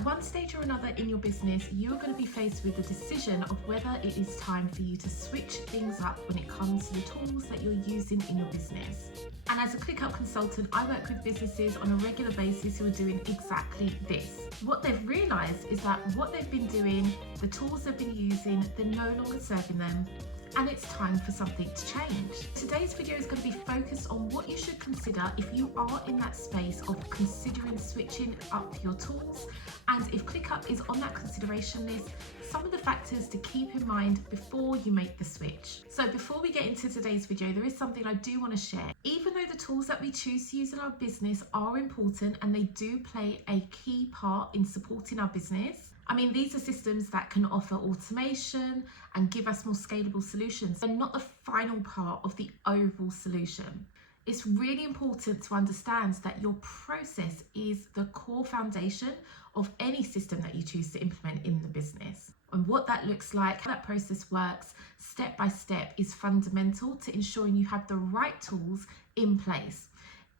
At one stage or another in your business, you are going to be faced with the decision of whether it is time for you to switch things up when it comes to the tools that you're using in your business. And as a ClickUp consultant, I work with businesses on a regular basis who are doing exactly this. What they've realized is that what they've been doing, the tools they've been using, they're no longer serving them, and it's time for something to change. Today's video is going to be focused on what you should consider if you are in that space of considering switching up your tools, and if ClickUp is on that consideration list, some of the factors to keep in mind before you make the switch. So before we get into today's video, there is something I do want to share. Even though the tools that we choose to use in our business are important and they do play a key part in supporting our business, I mean, these are systems that can offer automation and give us more scalable solutions. They're not the final part of the overall solution. It's really important to understand that your process is the core foundation of any system that you choose to implement in the business. And what that looks like, how that process works, step by step, is fundamental to ensuring you have the right tools in place.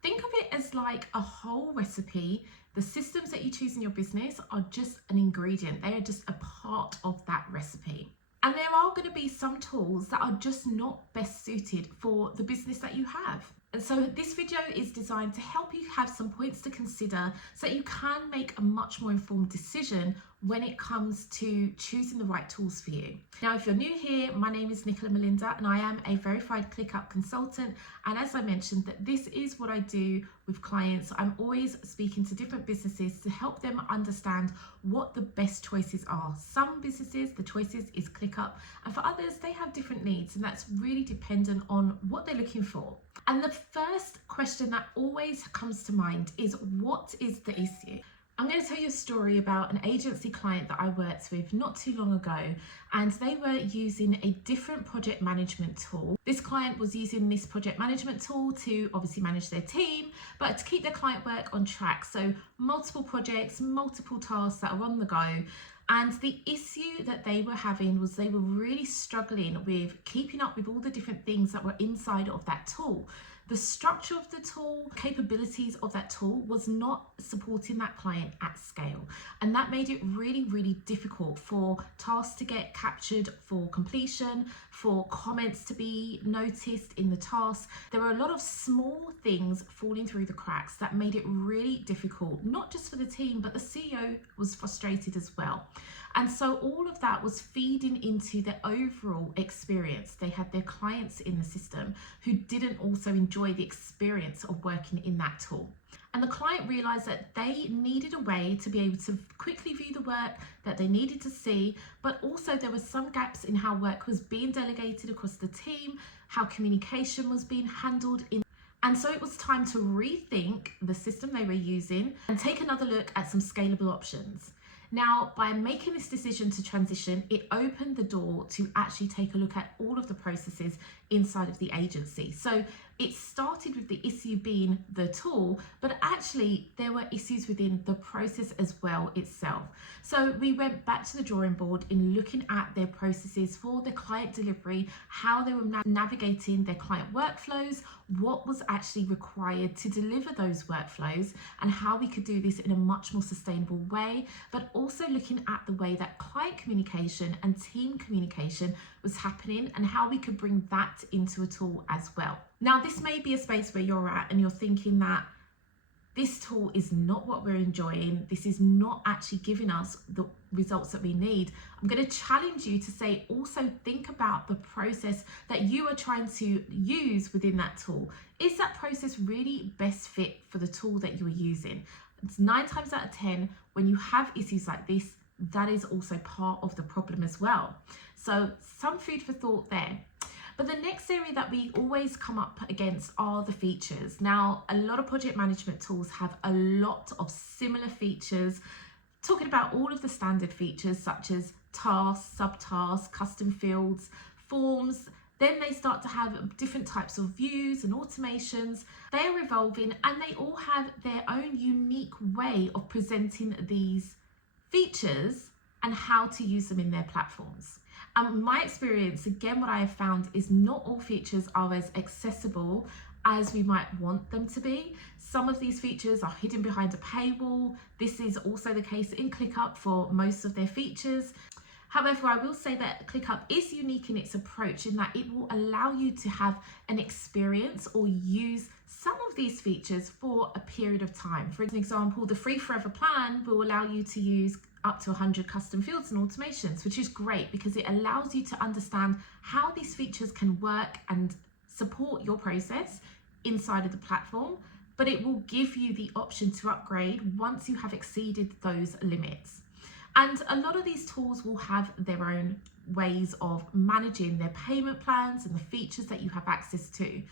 Think of it as like a whole recipe. The systems that you choose in your business are just an ingredient. They are just a part of that recipe. And there are going to be some tools that are just not best suited for the business that you have. And so this video is designed to help you have some points to consider so that you can make a much more informed decision when it comes to choosing the right tools for you. Now, if you're new here, my name is Nicola Melinda and I am a verified ClickUp consultant. And as I mentioned, that this is what I do with clients. I'm always speaking to different businesses to help them understand what the best choices are. Some businesses, the choices is ClickUp, and for others, they have different needs, and that's really dependent on what they're looking for. And the first question that always comes to mind is, what is the issue? I'm going to tell you a story about an agency client that I worked with not too long ago, and they were using a different project management tool. This client was using this project management tool to obviously manage their team, but to keep their client work on track. So multiple projects, multiple tasks that are on the go. And the issue that they were having was they were really struggling with keeping up with all the different things that were inside of that tool. The structure of the tool, capabilities of that tool was not supporting that client at scale. And that made it really, really difficult for tasks to get captured for completion, for comments to be noticed in the task. There were a lot of small things falling through the cracks that made it really difficult, not just for the team, but the CEO was frustrated as well. And so all of that was feeding into their overall experience. They had their clients in the system who didn't also enjoy the experience of working in that tool. And the client realized that they needed a way to be able to quickly view the work that they needed to see, but also there were some gaps in how work was being delegated across the team, how communication was being handled in. And so it was time to rethink the system they were using and take another look at some scalable options. Now, by making this decision to transition, it opened the door to actually take a look at all of the processes inside of the agency. So it started with the issue being the tool, but actually there were issues within the process as well itself. So we went back to the drawing board in looking at their processes for the client delivery, how they were navigating their client workflows, what was actually required to deliver those workflows, and how we could do this in a much more sustainable way, but also looking at the way that client communication and team communication was happening and how we could bring that into a tool as well. Now, this may be a space where you're at and you're thinking that this tool is not what we're enjoying. This is not actually giving us the results that we need. I'm going to challenge you to say, also think about the process that you are trying to use within that tool. Is that process really best fit for the tool that you are using? It's 9 times out of 10, when you have issues like this, that is also part of the problem as well. So some food for thought there. But the next area that we always come up against are the features. Now, a lot of project management tools have a lot of similar features, talking about all of the standard features such as tasks, subtasks, custom fields, forms. Then they start to have different types of views and automations. They are evolving and they all have their own unique way of presenting these features and how to use them in their platforms. My experience, again, what I have found is not all features are as accessible as we might want them to be. Some of these features are hidden behind a paywall. This is also the case in ClickUp for most of their features. However, I will say that ClickUp is unique in its approach in that it will allow you to have an experience or use some of these features for a period of time. For example, the free forever plan will allow you to use up to 100 custom fields and automations, which is great because it allows you to understand how these features can work and support your process inside of the platform, but it will give you the option to upgrade once you have exceeded those limits. And a lot of these tools will have their own ways of managing their payment plans and the features that you have access to.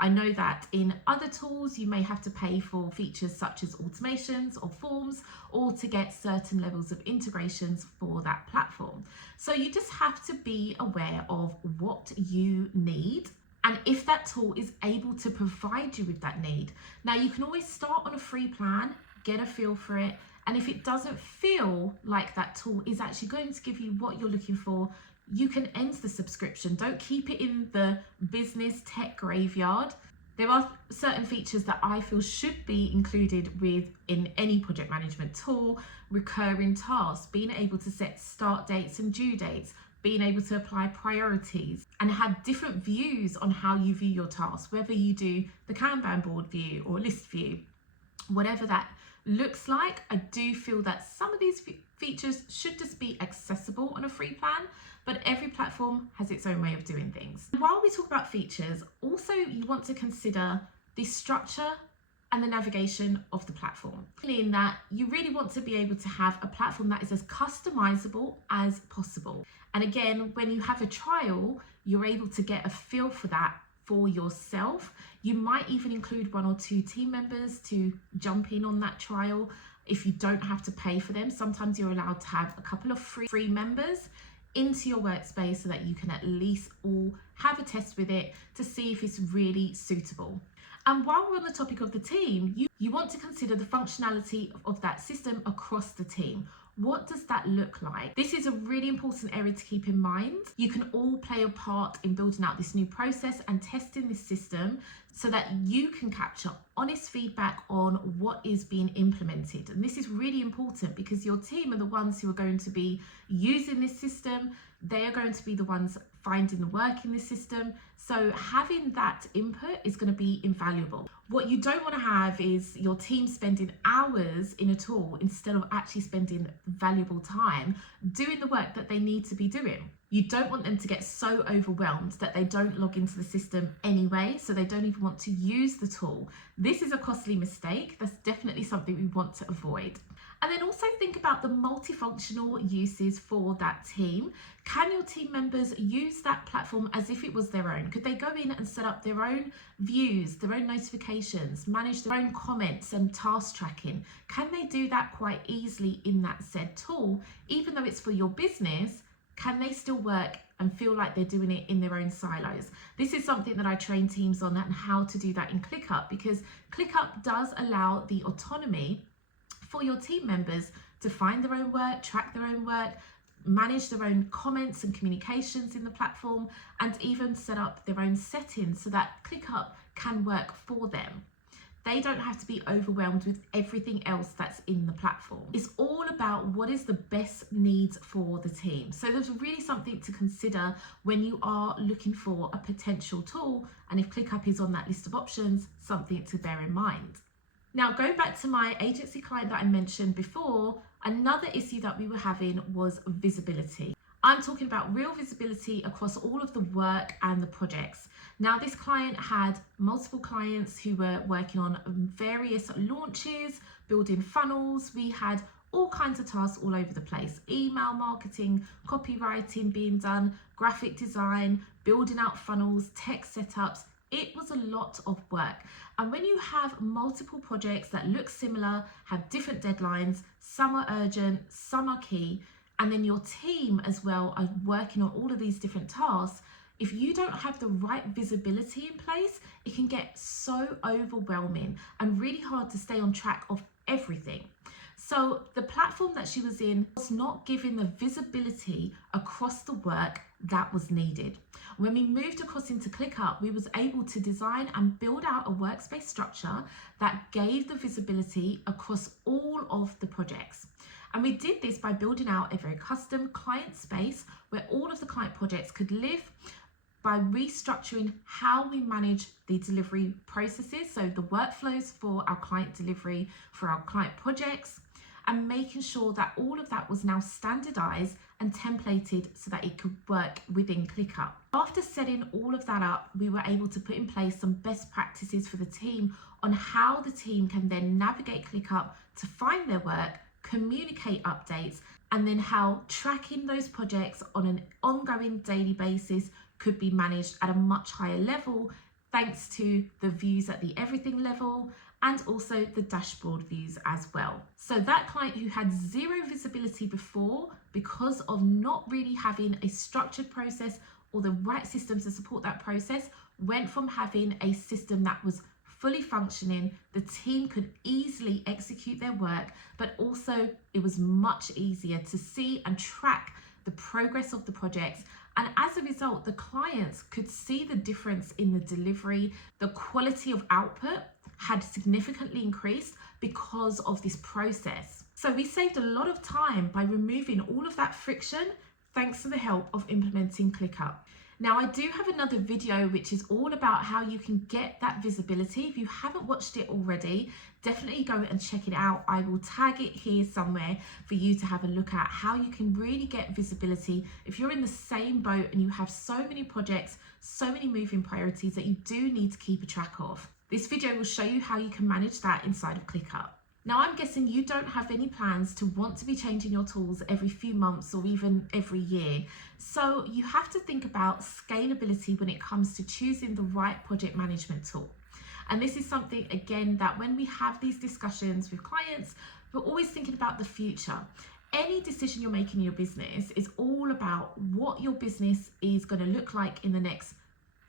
I know that in other tools, you may have to pay for features such as automations or forms, or to get certain levels of integrations for that platform. So you just have to be aware of what you need and if that tool is able to provide you with that need. Now, you can always start on a free plan, get a feel for it, and if it doesn't feel like that tool is actually going to give you what you're looking for, you can end the subscription. Don't keep it in the business tech graveyard. There are certain features that I feel should be included in any project management tool: recurring tasks, being able to set start dates and due dates, being able to apply priorities and have different views on how you view your tasks, whether you do the Kanban board view or list view, whatever that looks like. I do feel that some of these features should just be accessible on a free plan, but every platform has its own way of doing things. While we talk about features, also you want to consider the structure and the navigation of the platform. In that, you really want to be able to have a platform that is as customizable as possible. And again, when you have a trial, you're able to get a feel for that for yourself. You might even include 1 or 2 team members to jump in on that trial if you don't have to pay for them. Sometimes you're allowed to have a couple of free members into your workspace so that you can at least all have a test with it to see if it's really suitable. And while we're on the topic of the team, you want to consider the functionality of that system across the team. What does that look like? This is a really important area to keep in mind. You can all play a part in building out this new process and testing this system so that you can capture honest feedback on what is being implemented. And this is really important because your team are the ones who are going to be using this system. They are going to be the ones finding the work in this system. So having that input is going to be invaluable. What you don't want to have is your team spending hours in a tool instead of actually spending valuable time doing the work that they need to be doing. You don't want them to get so overwhelmed that they don't log into the system anyway, so they don't even want to use the tool. This is a costly mistake. That's definitely something we want to avoid. And then also think about the multifunctional uses for that team. Can your team members use that platform as if it was their own? Could they go in and set up their own views, their own notifications, manage their own comments and task tracking? Can they do that quite easily in that said tool? Even though it's for your business, can they still work and feel like they're doing it in their own silos? This is something that I train teams on and how to do that in ClickUp, because ClickUp does allow the autonomy for your team members to find their own work, track their own work, manage their own comments and communications in the platform, and even set up their own settings so that ClickUp can work for them. They don't have to be overwhelmed with everything else that's in the platform. It's all about what is the best needs for the team. So there's really something to consider when you are looking for a potential tool, and if ClickUp is on that list of options, something to bear in mind. Now, going back to my agency client that I mentioned before, another issue that we were having was visibility. I'm talking about real visibility across all of the work and the projects. Now, this client had multiple clients who were working on various launches, building funnels. We had all kinds of tasks all over the place: email marketing, copywriting being done, graphic design, building out funnels, tech setups. It was a lot of work. And when you have multiple projects that look similar, have different deadlines, some are urgent, some are key, and then your team as well are working on all of these different tasks, if you don't have the right visibility in place, it can get so overwhelming and really hard to stay on track of everything. So the platform that she was in was not giving the visibility across the work that was needed. When we moved across into ClickUp, we was able to design and build out a workspace structure that gave the visibility across all of the projects. And we did this by building out a very custom client space where all of the client projects could live, by restructuring how we manage the delivery processes, so the workflows for our client delivery, for our client projects, and making sure that all of that was now standardized and templated so that it could work within ClickUp. After setting all of that up, we were able to put in place some best practices for the team on how the team can then navigate ClickUp to find their work, communicate updates, and then how tracking those projects on an ongoing daily basis could be managed at a much higher level, thanks to the views at the everything level and also the dashboard views as well. So that client who had zero visibility before because of not really having a structured process or the right systems to support that process went from having a system that was fully functioning, the team could easily execute their work, but also it was much easier to see and track the progress of the projects. And as a result, the clients could see the difference in the delivery. The quality of output had significantly increased because of this process. So we saved a lot of time by removing all of that friction thanks to the help of implementing ClickUp. Now I do have another video which is all about how you can get that visibility. If you haven't watched it already, definitely go and check it out. I will tag it here somewhere for you to have a look at how you can really get visibility if you're in the same boat and you have so many projects, so many moving priorities that you do need to keep a track of. This video will show you how you can manage that inside of ClickUp. Now I'm guessing you don't have any plans to want to be changing your tools every few months or even every year. So you have to think about scalability when it comes to choosing the right project management tool. And this is something, again, that when we have these discussions with clients, we're always thinking about the future. Any decision you're making in your business is all about what your business is going to look like in the next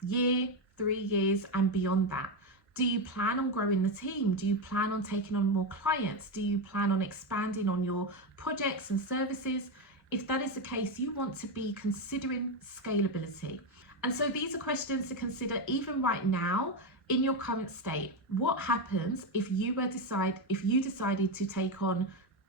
year, 3 years, and beyond that. Do you plan on growing the team? Do you plan on taking on more clients? Do you plan on expanding on your projects and services? If that is the case, you want to be considering scalability. And so these are questions to consider even right now in your current state. What happens if you decided to take on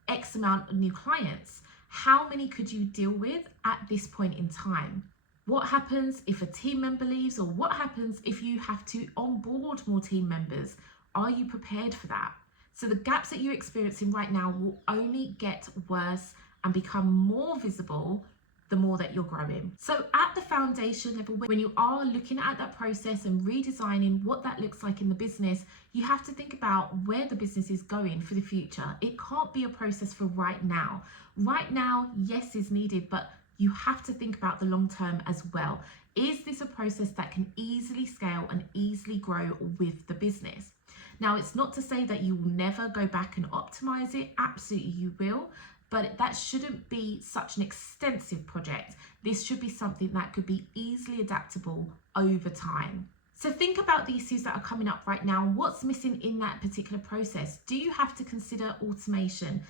X amount of new clients? How many could you deal with at this point in time? What happens if a team member leaves, or what happens if you have to onboard more team members? Are you prepared for that? So the gaps that you're experiencing right now will only get worse and become more visible the more that you're growing. So at the foundation level, when you are looking at that process and redesigning what that looks like in the business, you have to think about where the business is going for the future. It can't be a process for right now. Right now, yes, is needed, but you have to think about the long term as well. Is this a process that can easily scale and easily grow with the business? Now, it's not to say that you will never go back and optimize it. Absolutely, you will. But that shouldn't be such an extensive project. This should be something that could be easily adaptable over time. So think about the issues that are coming up right now. What's missing in that particular process? Do you have to consider automation?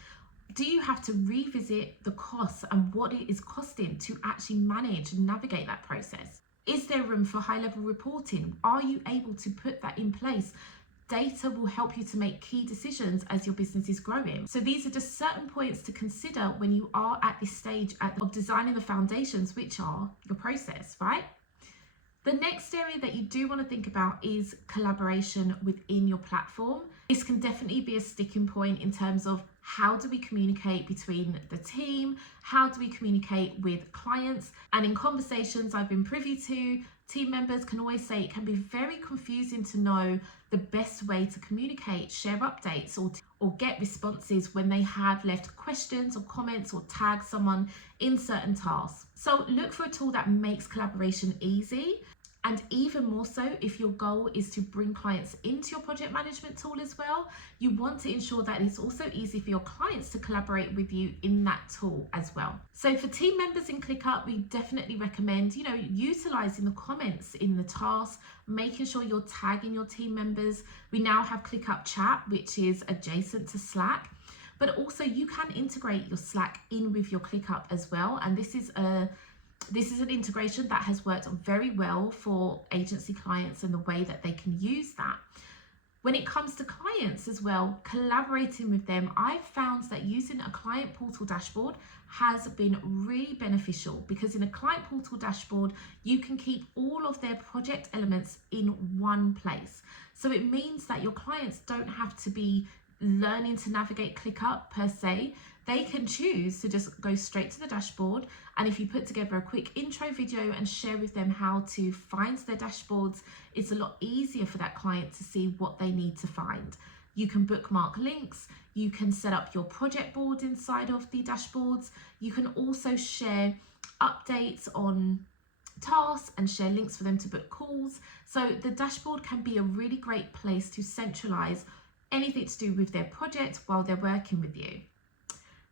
Do you have to revisit the costs and what it is costing to actually manage and navigate that process? Is there room for high-level reporting? Are you able to put that in place? Data will help you to make key decisions as your business is growing. So these are just certain points to consider when you are at this stage of designing the foundations, which are your process, right? The next area that you do want to think about is collaboration within your platform. This can definitely be a sticking point in terms of how do we communicate between the team? How do we communicate with clients? And in conversations I've been privy to, team members can always say it can be very confusing to know the best way to communicate, share updates, or get responses when they have left questions or comments or tagged someone in certain tasks. So look for a tool that makes collaboration easy. And even more so, if your goal is to bring clients into your project management tool as well, you want to ensure that it's also easy for your clients to collaborate with you in that tool as well. So for team members in ClickUp, we definitely recommend, utilizing the comments in the task, making sure you're tagging your team members. We now have ClickUp Chat, which is adjacent to Slack. But also you can integrate your Slack in with your ClickUp as well. And this is an integration that has worked very well for agency clients and the way that they can use that. When it comes to clients as well, collaborating with them, I've found that using a client portal dashboard has been really beneficial, because in a client portal dashboard, you can keep all of their project elements in one place. So it means that your clients don't have to be learning to navigate ClickUp per se. They can choose to just go straight to the dashboard, and if you put together a quick intro video and share with them how to find their dashboards, it's a lot easier for that client to see what they need to find. You can bookmark links, you can set up your project board inside of the dashboards, you can also share updates on tasks and share links for them to book calls. So the dashboard can be a really great place to centralize anything to do with their project while they're working with you.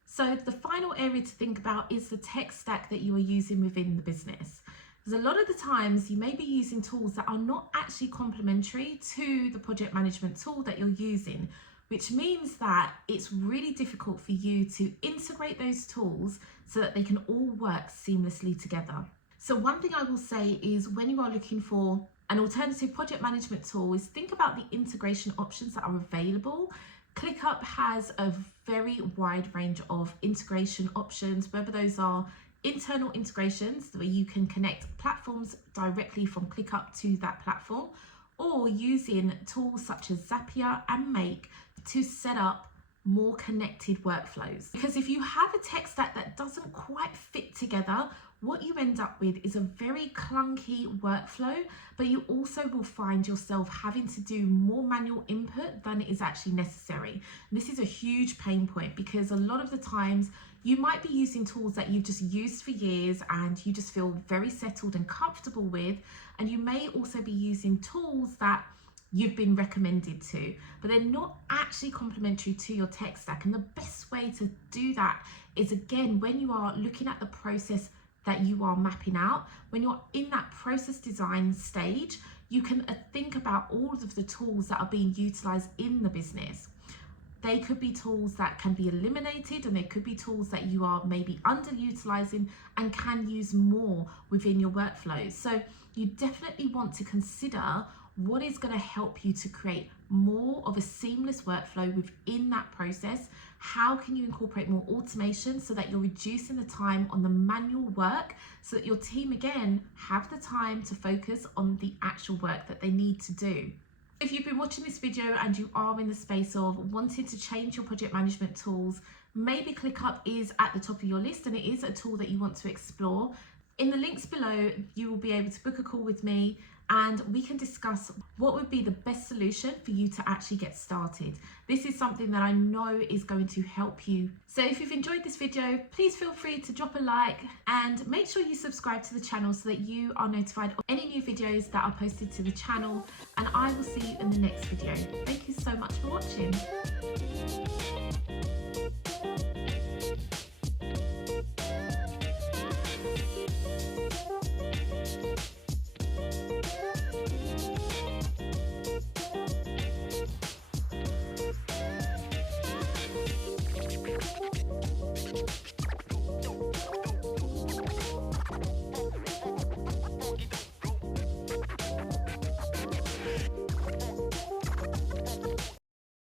So the final area to think about is the tech stack that you are using within the business. Because a lot of the times you may be using tools that are not actually complementary to the project management tool that you're using, which means that it's really difficult for you to integrate those tools so that they can all work seamlessly together. So one thing I will say is, when you are looking for an alternative project management tool, is think about the integration options that are available. ClickUp has a very wide range of integration options, whether those are internal integrations where you can connect platforms directly from ClickUp to that platform, or using tools such as Zapier and Make to set up more connected workflows. Because if you have a tech stack that doesn't quite fit together, what you end up with is a very clunky workflow, but you also will find yourself having to do more manual input than is actually necessary. And this is a huge pain point, because a lot of the times you might be using tools that you've just used for years and you just feel very settled and comfortable with, and you may also be using tools that you've been recommended to, but they're not actually complementary to your tech stack. And the best way to do that is, again, when you are looking at the process that you are mapping out, when you're in that process design stage, you can think about all of the tools that are being utilized in the business. They could be tools that can be eliminated, and they could be tools that you are maybe underutilizing and can use more within your workflows. So you definitely want to consider what is going to help you to create more of a seamless workflow within that process. How can you incorporate more automation so that you're reducing the time on the manual work, so that your team, again, have the time to focus on the actual work that they need to do. If you've been watching this video and you are in the space of wanting to change your project management tools, maybe ClickUp is at the top of your list and it is a tool that you want to explore. In the links below, you will be able to book a call with me and we can discuss what would be the best solution for you to actually get started. This is something that I know is going to help you. So if you've enjoyed this video, please feel free to drop a like and make sure you subscribe to the channel so that you are notified of any new videos that are posted to the channel. And I will see you in the next video. Thank you so much for watching.